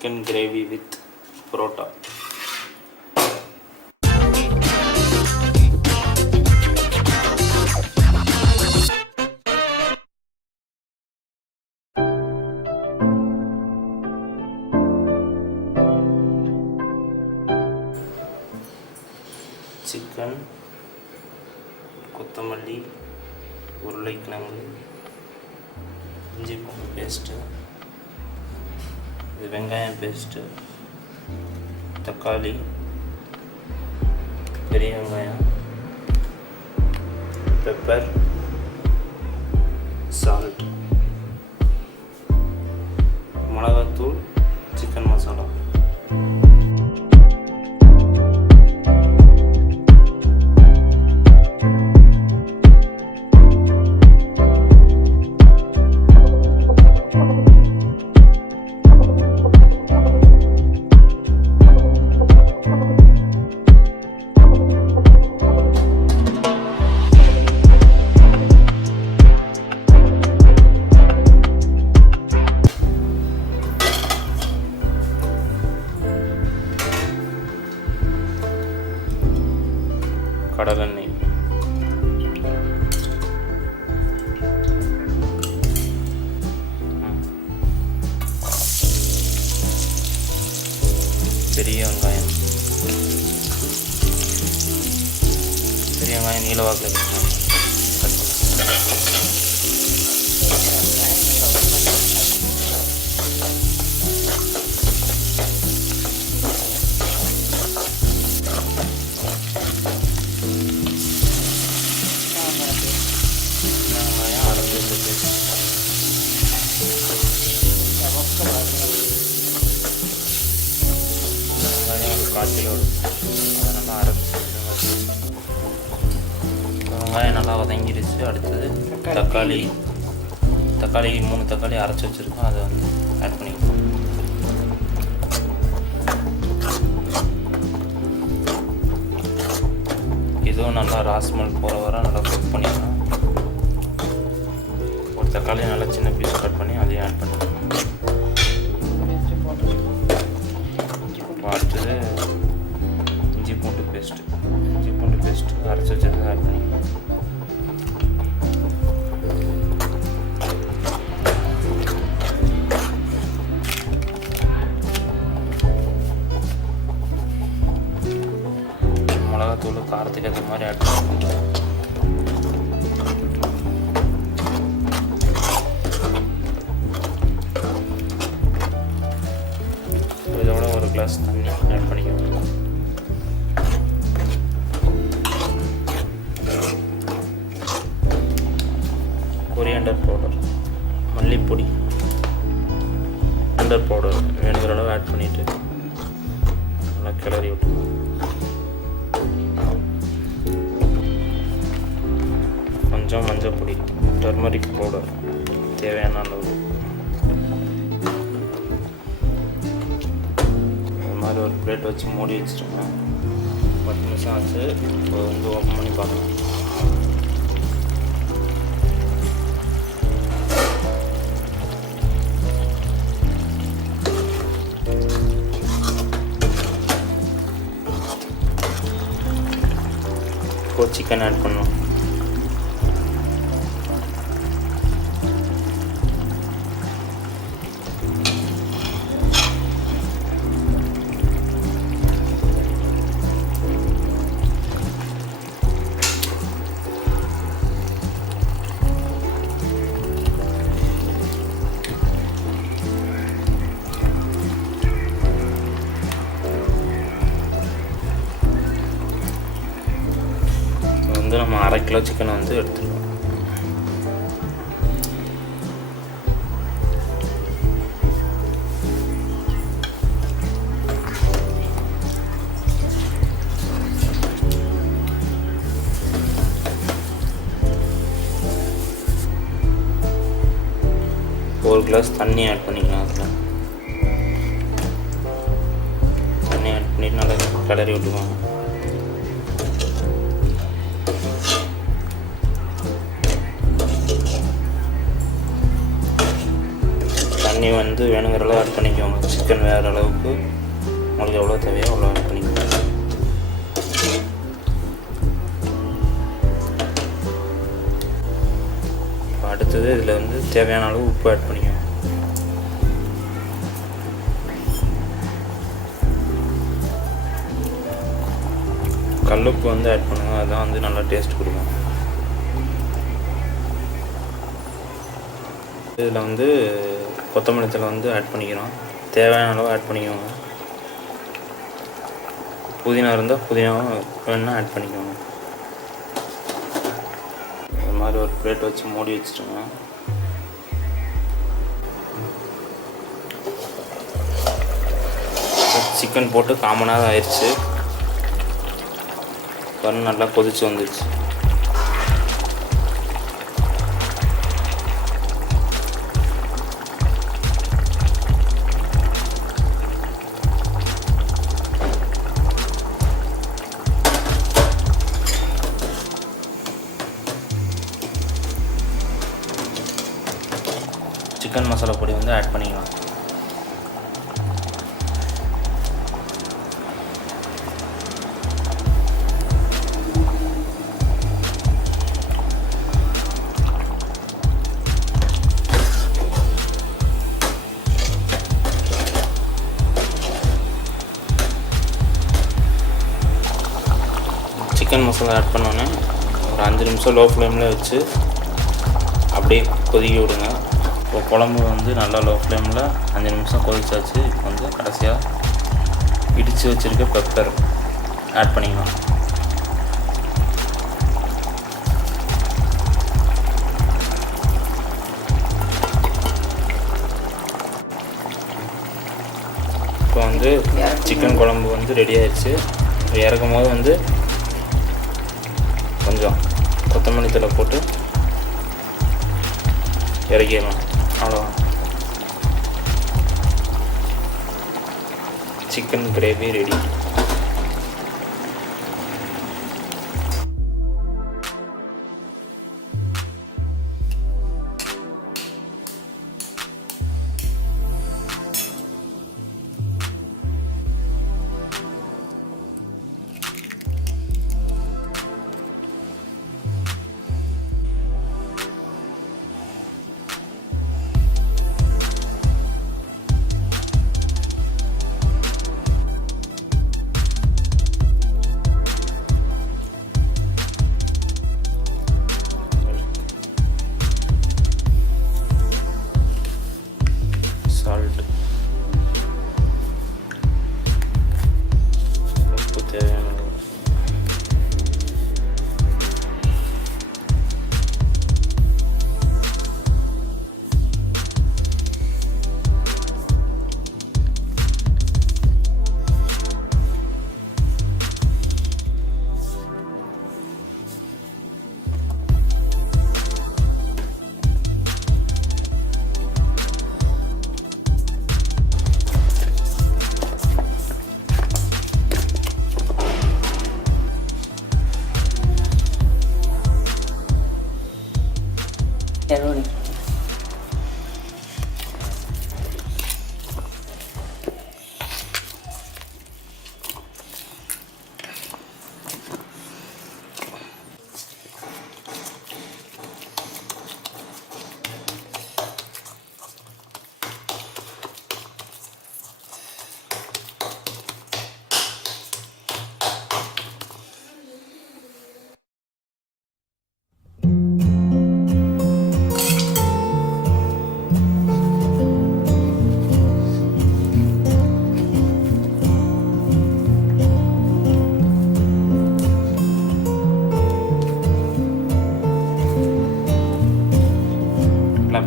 chicken gravy with parotta. Chicken, கொத்தமல்லி, உருளைக்கிழங்கு, இஞ்சி பூண்டு பேஸ்ட்டு, இது வெங்காயம் பேஸ்ட்டு, தக்காளி, பெரிய வெங்காயம், பெப்பர், சால்ட், மிளகாத்தூள், சிக்கன் மசாலா. கடலெண்ணெய், பெரிய வெங்காயம் நீல வாக்கில் கட் பண்ண. காய்ச்சலோடு அதை நல்லா அரைச்சி வெங்காயம் நல்லா வதங்கிடுச்சு. அடுத்தது தக்காளி 3 தக்காளி அரைச்சி வச்சுருக்கோம், அதை வந்து ஆட் பண்ணிக்கலாம். இதுவும் நல்லா ராஸ்மல் போகிற வர நல்லா குக் பண்ணிக்கலாம். ஒரு தக்காளி நல்லா சின்ன பீஸ் கட் பண்ணி அதையும் ஆட் பண்ணிக்கலாம். அடுத்தது இஞ்சி பூண்டு பேஸ்ட்டு அரைச்சி வச்சதை ஆட் பண்ணிக்கலாம். மிளகாத்தூள் காரத்துக்கு ஏற்ற மாதிரி ஆட் பண்ணிக்கலாம். இதோட ஒரு கிளாஸ் தண்ணி ஆட் பண்ணிக்கலாம். கொரியாண்டர் பவுடர், மல்லிப்பொடி, அண்டர் பவுடர் வேணுங்கிற அளவு ஆட் பண்ணிவிட்டு நல்லா கிளறி விட்டுருவோம். கொஞ்சம் மஞ்சள் பொடி, டர்மரிக் பவுடர் தேவையான அளவு. இந்த மாதிரி ஒரு பிளேட் வச்சு மூடி வச்சுருங்க. 10 நிமிஷம் ஆச்சு. இப்போ வந்து ஓப்பன் பண்ணி பார்க்கலாம். இப்போ சிக்கன் ஆட் பண்ணணும். நம்ம 1/2 கிலோ சிக்கன் வந்து எடுத்துருவோம். ஒரு கிளாஸ் தண்ணி ஆட் பண்ணிக்கலாம். அதில் தண்ணி ஆட் பண்ணிட்டு நல்லா கிளறி விட்டுக்குவாங்க. தண்ணி வந்து வேணுங்கிற அளவு ஆட் பண்ணிக்கோங்க. சிக்கன் வேகிற அளவுக்கு உங்களுக்கு எவ்வளோ தேவையோ அவ்வளோ ஆட் பண்ணிக்கோங்க. இப்போ அடுத்தது இதில் வந்து தேவையான அளவு உப்பு ஆட் பண்ணிக்கோங்க. கல்லுப்பு வந்து ஆட் பண்ணுங்கள், அதுதான் வந்து நல்லா டேஸ்ட் கொடுக்கும். இதில் வந்து கொத்தமல்லி தழை வந்து ஆட் பண்ணிக்கிறோம். தேவையான அளவு ஆட் பண்ணிக்கோங்க. புதினா இருந்தால் புதினாவும் வேணுன்னா ஆட் பண்ணிக்கோங்க. இந்த மாதிரி ஒரு பிளேட் வச்சு மூடி வச்சுருங்க. சிக்கன் போட்டு 1/4 மணி நேரம் ஆயிடுச்சு. பாருங்க, நல்லா கொதிச்சு வந்துடுச்சு. சிக்கன் மசாலா பொடி வந்து ஆட் பண்ணிக்கலாம். சிக்கன் மசாலா ஆட் பண்ணோன்னே ஒரு 5 நிமிஷம் லோ ஃப்ளேமில் வச்சு அப்படியே கொதிக்க விடுங்க. இப்போ குழம்பு வந்து நல்லா லோ ஃப்ளேமில் 5 நிமிஷம் கொதிச்சாச்சு. இப்போ வந்து கடைசியாக இடித்து வச்சுருக்க பெப்பர் ஆட் பண்ணிக்கலாம். இப்போ வந்து சிக்கன் குழம்பு வந்து ரெடி ஆயிடுச்சு. இறக்கும் போது வந்து கொஞ்சம் கொத்தமல்லி தழை போட்டு இறக்கிடலாம். அவ்வளோதான், சிக்கன் கிரேவி ரெடி. சால்ட், உப்பு தேவையான அளவு.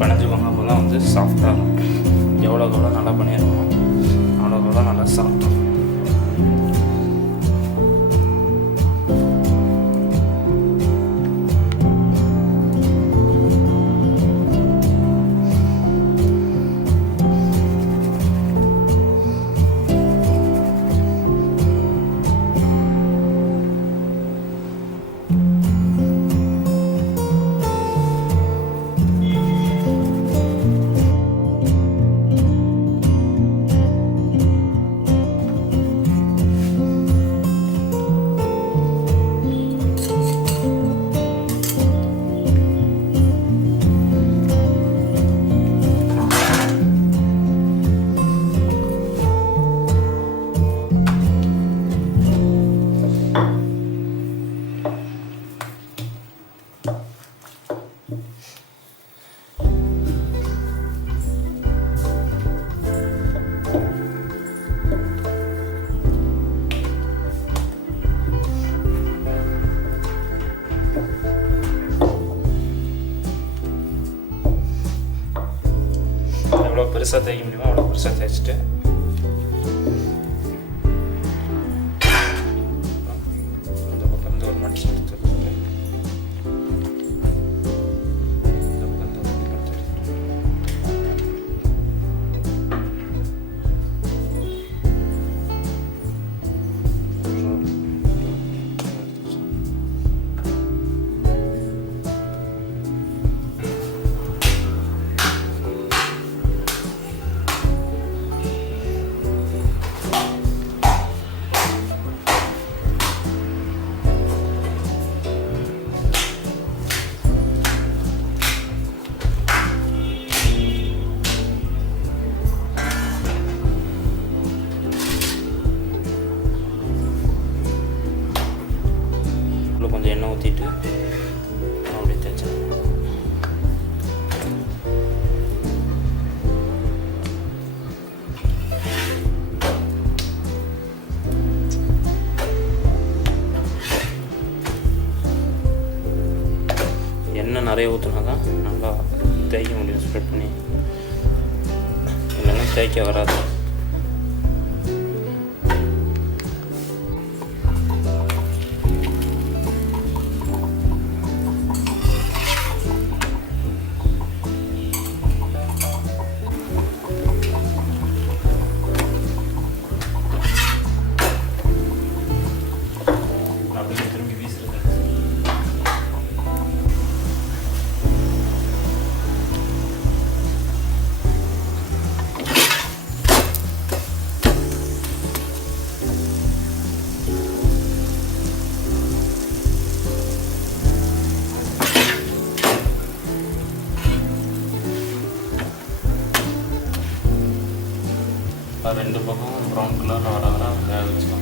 பிணைஞ்சுக்கோங்க. அப்போ தான் வந்து சாஃப்டாகும். எவ்வளோக்கு எவ்வளோ நல்லா பண்ணிடுவோம் அவ்வளோக்கு எவ்வளோ நல்லா சாஃப்டாகும். பெருசாக தேய்க்க முடியுமோ அவ்வளோ பெருசாக தேய்ச்சிட்டு இந்த பக்கம் இருந்து ஒரு மடிச்சு எடுத்து கொஞ்சம் எண்ணெய் ஊற்றிட்டு அப்படியே தேய்ச்சேன். எண்ணெய் நிறைய ஊற்றினா தான் நல்லா தேய்க்க முடியும் ஸ்ப்ரெட் பண்ணி, இல்லைன்னா தேய்க்க வராது. அப்படியே திரும்பி வீசுறது. ரெண்டு பக்கம் ப்ரௌன் கலரில் வர வர வேக வச்சுக்கலாம்.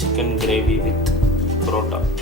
Chicken gravy with paratha.